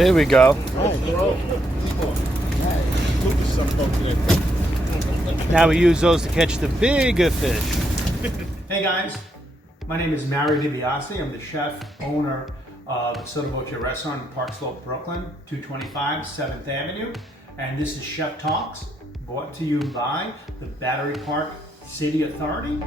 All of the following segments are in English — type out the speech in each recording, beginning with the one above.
There we go. Now we use those to catch the bigger fish. Hey guys, my name is Mario DiBiase. I'm the chef, owner of Sotto Voce Restaurant in Park Slope, Brooklyn, 225 7th Avenue. And this is Chef Talks, brought to you by the Battery Park City Authority.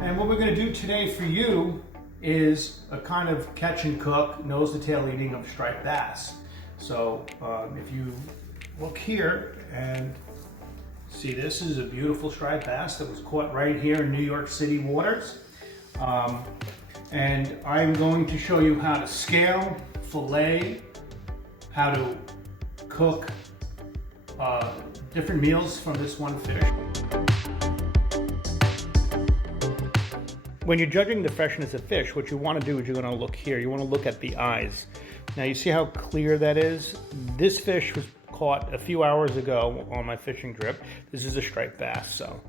And what we're going to do today for you is a kind of catch and cook, nose to tail eating of striped bass. So if you look here and see, this is a beautiful striped bass that was caught right here in New York City waters. And I'm going to show you how to scale, fillet, how to cook different meals from this one fish. When you're judging the freshness of fish, what you want to do is you're going to look here. You want to look at the eyes. Now you see how clear that is? This fish was caught a few hours ago on my fishing trip. This is a striped bass, so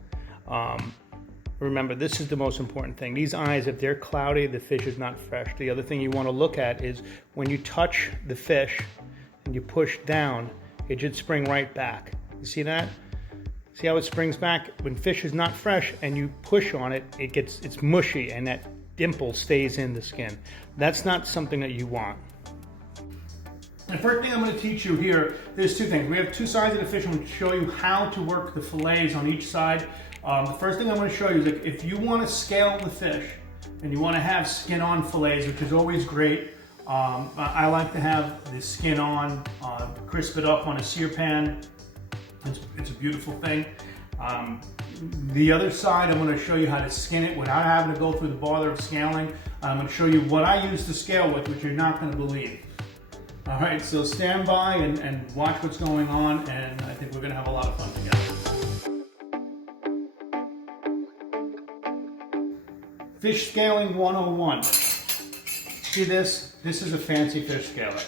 remember, this is the most important thing. These eyes, if they're cloudy, the fish is not fresh. The other thing you want to look at is when you touch the fish and you push down, it should spring right back. You see that? See how it springs back? When fish is not fresh and you push on it, it's mushy and that dimple stays in the skin. That's not something that you want. The first thing I'm going to teach you here is two things. We have two sides of the fish. I'm going to show you how to work the fillets on each side. The first thing I'm going to show you is that if you want to scale the fish and you want to have skin on fillets, which is always great, I like to have the skin on, crisp it up on a sear pan. It's a beautiful thing. The other side, I'm going to show you how to skin it without having to go through the bother of scaling. I'm going to show you what I use to scale with, which you're not going to believe. All right, so stand by and watch what's going on, and I think we're going to have a lot of fun together. Fish scaling 101. See this? This is a fancy fish scaler.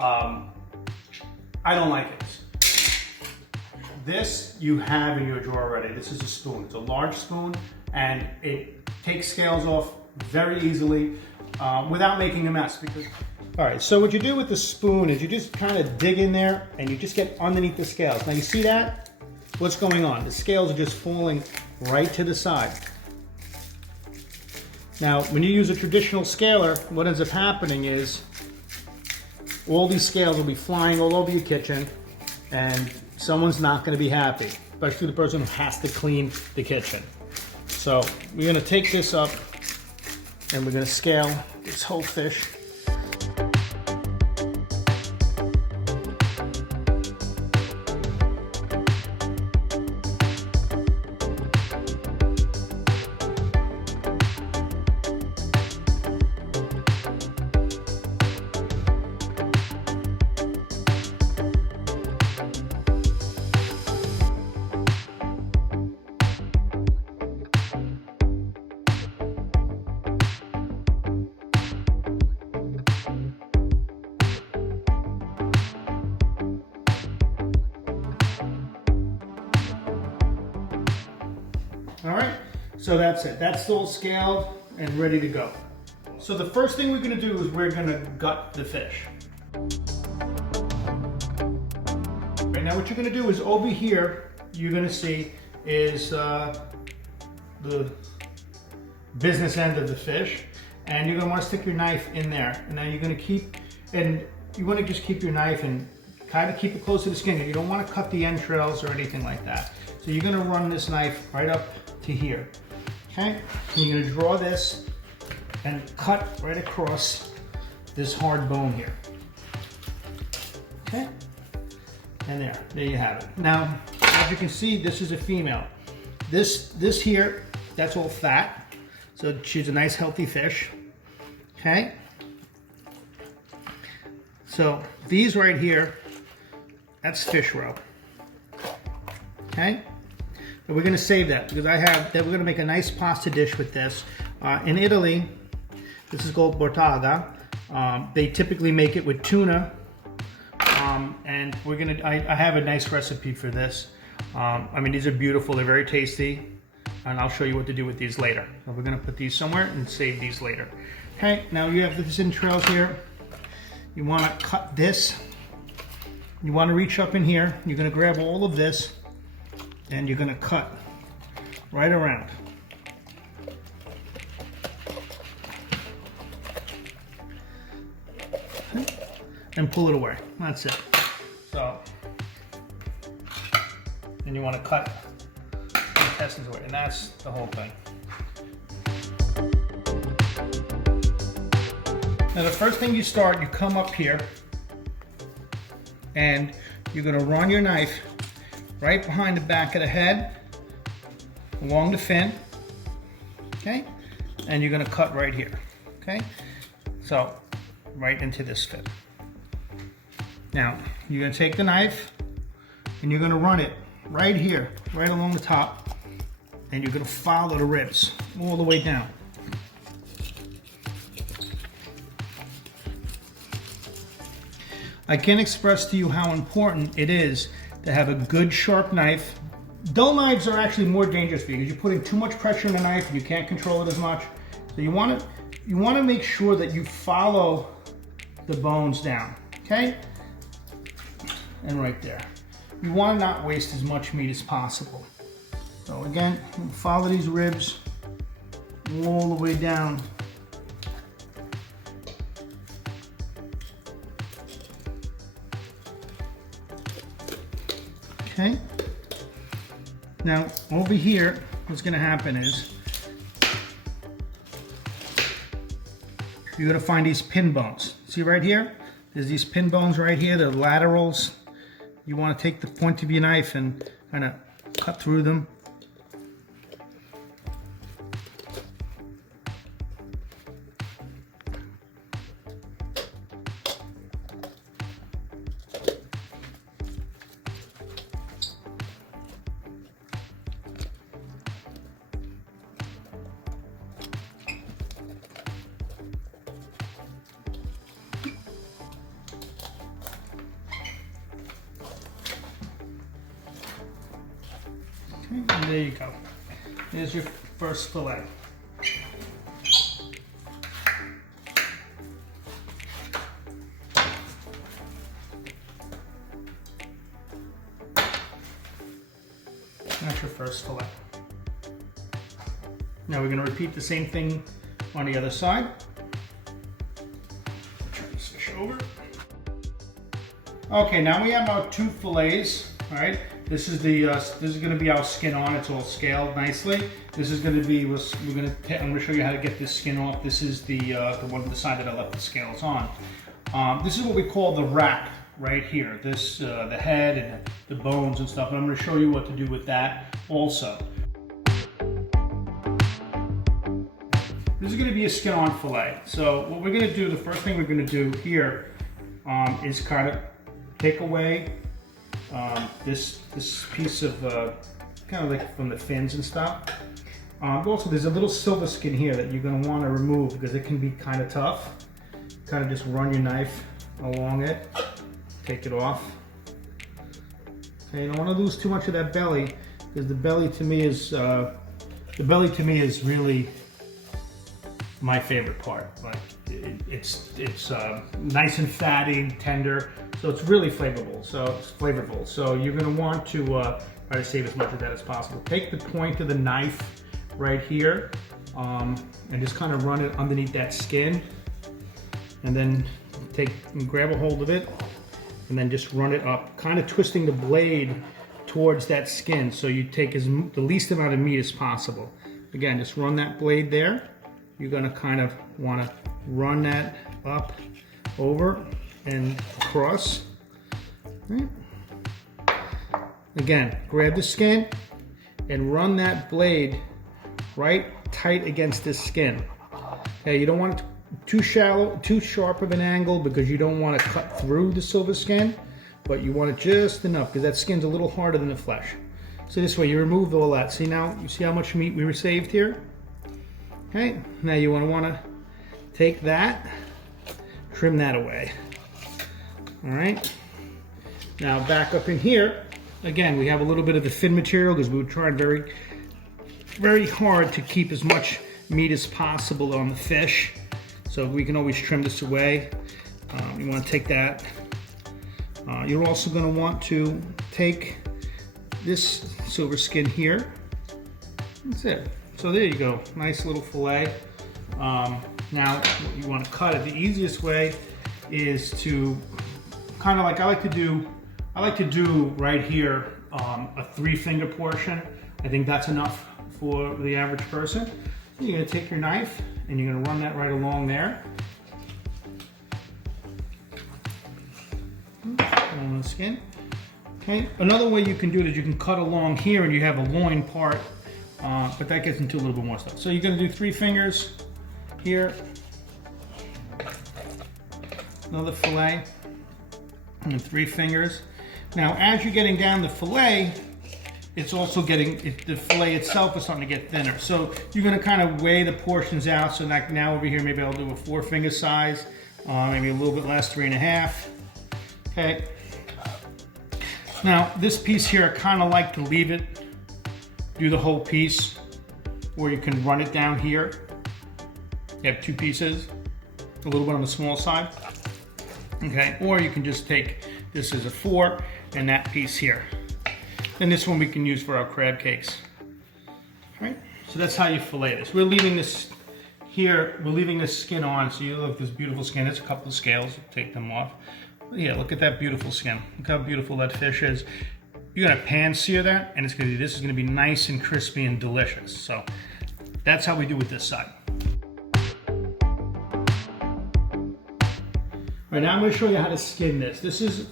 I don't like it. This you have in your drawer already. This is a spoon. It's a large spoon, and it takes scales off very easily without making a mess. All right, so what you do with the spoon is you just kind of dig in there and you just get underneath the scales. Now you see that? What's going on? The scales are just falling right to the side. Now, when you use a traditional scaler, what ends up happening is all these scales will be flying all over your kitchen, and someone's not going to be happy, especially the person who has to clean the kitchen. So we're going to take this up and we're going to scale this whole fish. All right, so that's it. That's all scaled and ready to go. So the first thing we're gonna do is we're gonna gut the fish. Right now what you're gonna do is over here, you're gonna see is the business end of the fish, and you're gonna wanna stick your knife in there. And now you're gonna you wanna just keep your knife and kind of keep it close to the skin. You don't wanna cut the entrails or anything like that. So you're gonna run this knife right up to here, okay? And you're gonna draw this and cut right across this hard bone here, okay? And there you have it. Now, as you can see, this is a female. This here, that's all fat, so she's a nice healthy fish, okay? So these right here, that's fish roe, okay? But we're going to save that because we're going to make a nice pasta dish with this. In Italy, this is called bortaga. They typically make it with tuna, and I have a nice recipe for this. I mean, these are beautiful. They're very tasty, and I'll show you what to do with these later. So we're going to put these somewhere and save these later. Okay, now you have this entrails here. You want to cut this. You want to reach up in here. You're going to grab all of this and you're going to cut right around. Okay. And pull it away. That's it. So, and you want to cut the intestines away, and that's the whole thing. Now the first thing you start, you come up here and you're going to run your knife right behind the back of the head, along the fin, okay? And you're going to cut right here, okay? So, right into this fin. Now, you're going to take the knife and you're going to run it right here, right along the top, and you're going to follow the ribs all the way down. I can't express to you how important it is to have a good sharp knife. Dull knives are actually more dangerous for you because you're putting too much pressure on the knife and you can't control it as much. So you want to make sure that you follow the bones down, okay? And right there. You want to not waste as much meat as possible. So again, follow these ribs all the way down. Okay. Now over here, what's going to happen is you're going to find these pin bones. See right here? There's these pin bones right here. They're laterals. You want to take the point of your knife and kind of cut through them. And there you go. Here's your first fillet. That's your first fillet. Now we're going to repeat the same thing on the other side. Turn this fish over. Okay, now we have our two fillets. All right. This is going to be our skin on. It's all scaled nicely. This is going to be I'm going to show you how to get this skin off. This is the one on the side that I left the scales on. This is what we call the rack right here. This the head and the bones and stuff. And I'm going to show you what to do with that also. This is going to be a skin on fillet. So what we're going to do, the first thing we're going to do here is kind of take away this piece of kind of like from the fins and stuff. Also, there's a little silver skin here that you're going to want to remove because it can be kind of tough. Kind of just run your knife along it, take it off. Okay, you don't want to lose too much of that belly because the belly to me is really my favorite part. Like it's nice and fatty, tender. So it's really flavorful. So you're going to want to try to save as much of that as possible. Take the point of the knife right here and just kind of run it underneath that skin, and then grab a hold of it, and then just run it up, kind of twisting the blade towards that skin, so you take the least amount of meat as possible. Again, just run that blade there. You're going to kind of want to run that up, over, and across. Right. Again, grab the skin and run that blade right tight against this skin. Okay, you don't want it too shallow, too sharp of an angle because you don't want to cut through the silver skin, but you want it just enough because that skin's a little harder than the flesh. So this way you remove all that. See now, you see how much meat we saved here? Okay, now you want to take that, trim that away. All right, now back up in here, again, we have a little bit of the fin material because we were trying very, very hard to keep as much meat as possible on the fish. So we can always trim this away. You want to take that. You're also going to want to take this silver skin here. That's it. So there you go, nice little fillet. Now what you want to cut it, the easiest way is to kind of like I like to do right here a 3-finger portion. I think that's enough for the average person. So you're going to take your knife and you're going to run that right along there. On the skin. Okay. Another way you can do it is you can cut along here and you have a loin part, but that gets into a little bit more stuff. So you're going to do 3 fingers here, another fillet, and 3 fingers. Now, as you're getting down the fillet, it's also the fillet itself is starting to get thinner. So you're going to kind of weigh the portions out. So like now over here, maybe I'll do a 4-finger size, maybe a little bit less, 3.5. Okay. Now this piece here, I kind of like to leave it, do the whole piece, or you can run it down here. You have 2 pieces, a little bit on the small side. Okay, or you can just take this as a 4 and that piece here. And this one we can use for our crab cakes. All right, so that's how you fillet this. We're leaving this here, we're leaving this skin on, so you look at this beautiful skin. It's a couple of scales, take them off. Yeah, look at that beautiful skin. Look how beautiful that fish is. You're gonna pan sear that, and this is gonna be nice and crispy and delicious. So that's how we do with this side. All right, now I'm gonna show you how to skin this. This is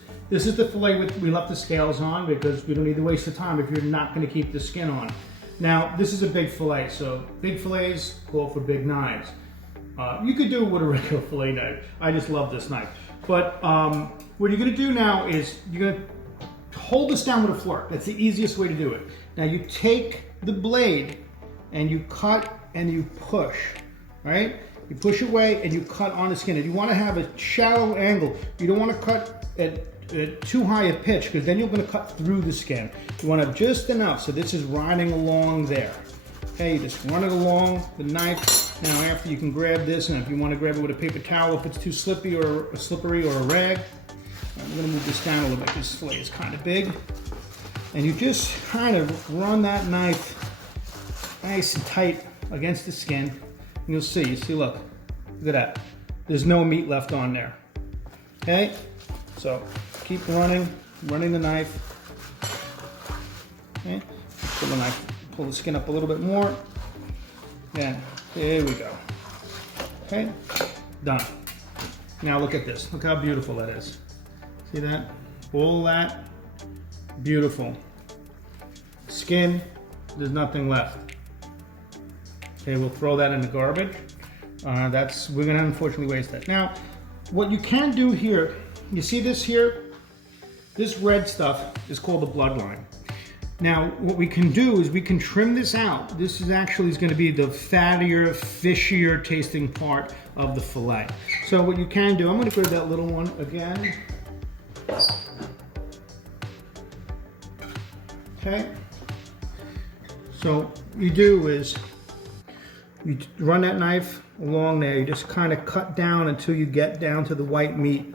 the fillet we left the scales on because we don't need to waste the time if you're not gonna keep the skin on. Now, this is a big fillet, so big fillets call for big knives. You could do it with a regular fillet knife. I just love this knife. But what you're gonna do now is you're gonna hold this down with a fork. That's the easiest way to do it. Now you take the blade and you cut and you push, right? You push away and you cut on the skin. And you wanna have a shallow angle. You don't wanna cut at too high a pitch because then you're gonna cut through the skin. You want to have just enough, so this is riding along there. Okay, you just run it along the knife. Now after you can grab this, and if you want to grab it with a paper towel if it's too slippery or a rag. I'm gonna move this down a little bit, this fillet is kind of big. And you just kind of run that knife nice and tight against the skin. And you'll see, look at that. There's no meat left on there. Okay, so keep running the knife. Okay, pull the skin up a little bit more. Yeah, there we go. Okay, done. Now look at this. Look how beautiful that is. See that? All that, beautiful. Skin, there's nothing left. Okay, we'll throw that in the garbage. We're gonna unfortunately waste that. Now, what you can do here, you see this here? This red stuff is called the bloodline. Now, what we can do is we can trim this out. This is actually going to be the fattier, fishier tasting part of the fillet. So what you can do, I'm going to grab that little one again. Okay. So what you do is you run that knife along there. You just kind of cut down until you get down to the white meat.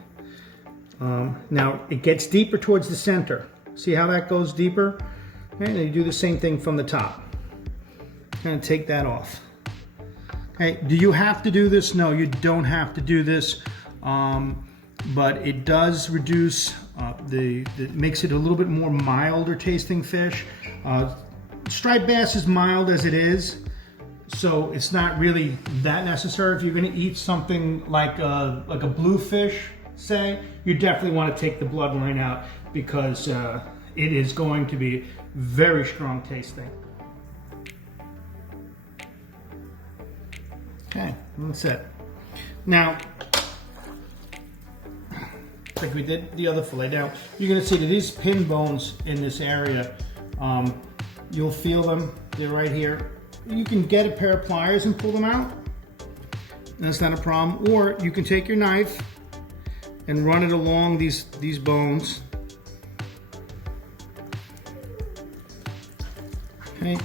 Now it gets deeper towards the center. See how that goes deeper? Okay, and you do the same thing from the top. Kind of take that off. Okay, do you have to do this? No, you don't have to do this, but it does reduce it makes it a little bit more milder tasting fish. Striped bass is mild as it is, so it's not really that necessary. If you're going to eat something like a bluefish, say, you definitely want to take the bloodline out because it is going to be very strong tasting. Okay, that's it. Now, like we did the other fillet, now you're going to see that these pin bones in this area, you'll feel them. They're right here. You can get a pair of pliers and pull them out. That's not a problem. Or you can take your knife and run it along these bones. Okay.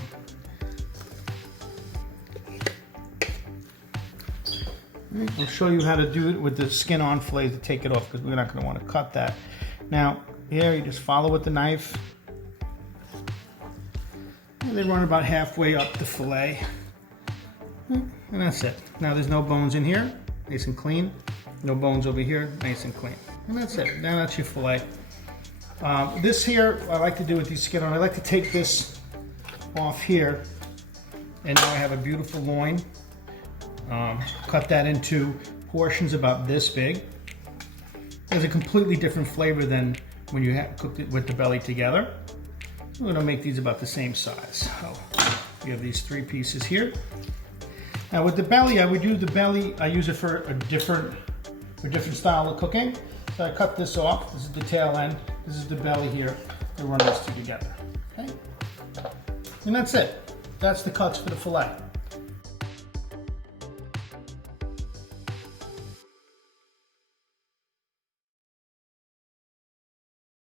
I'll show you how to do it with the skin on fillet to take it off because we're not going to want to cut that. Now, here you just follow with the knife. And they run about halfway up the fillet. And that's it. Now there's no bones in here, nice and clean. No bones over here, nice and clean. And that's it. Now that's your fillet. This here, I like to do with these skin on. I like to take this off here, and now I have a beautiful loin. Cut that into portions about this big. There's a completely different flavor than when you cooked it with the belly together. We're gonna make these about the same size. So we have these 3 pieces here. Now with the belly, I would do the belly. I use it for a different style of cooking. So I cut this off. This is the tail end. This is the belly here. We run these 2 together. Okay, and that's it. That's the cuts for the fillet.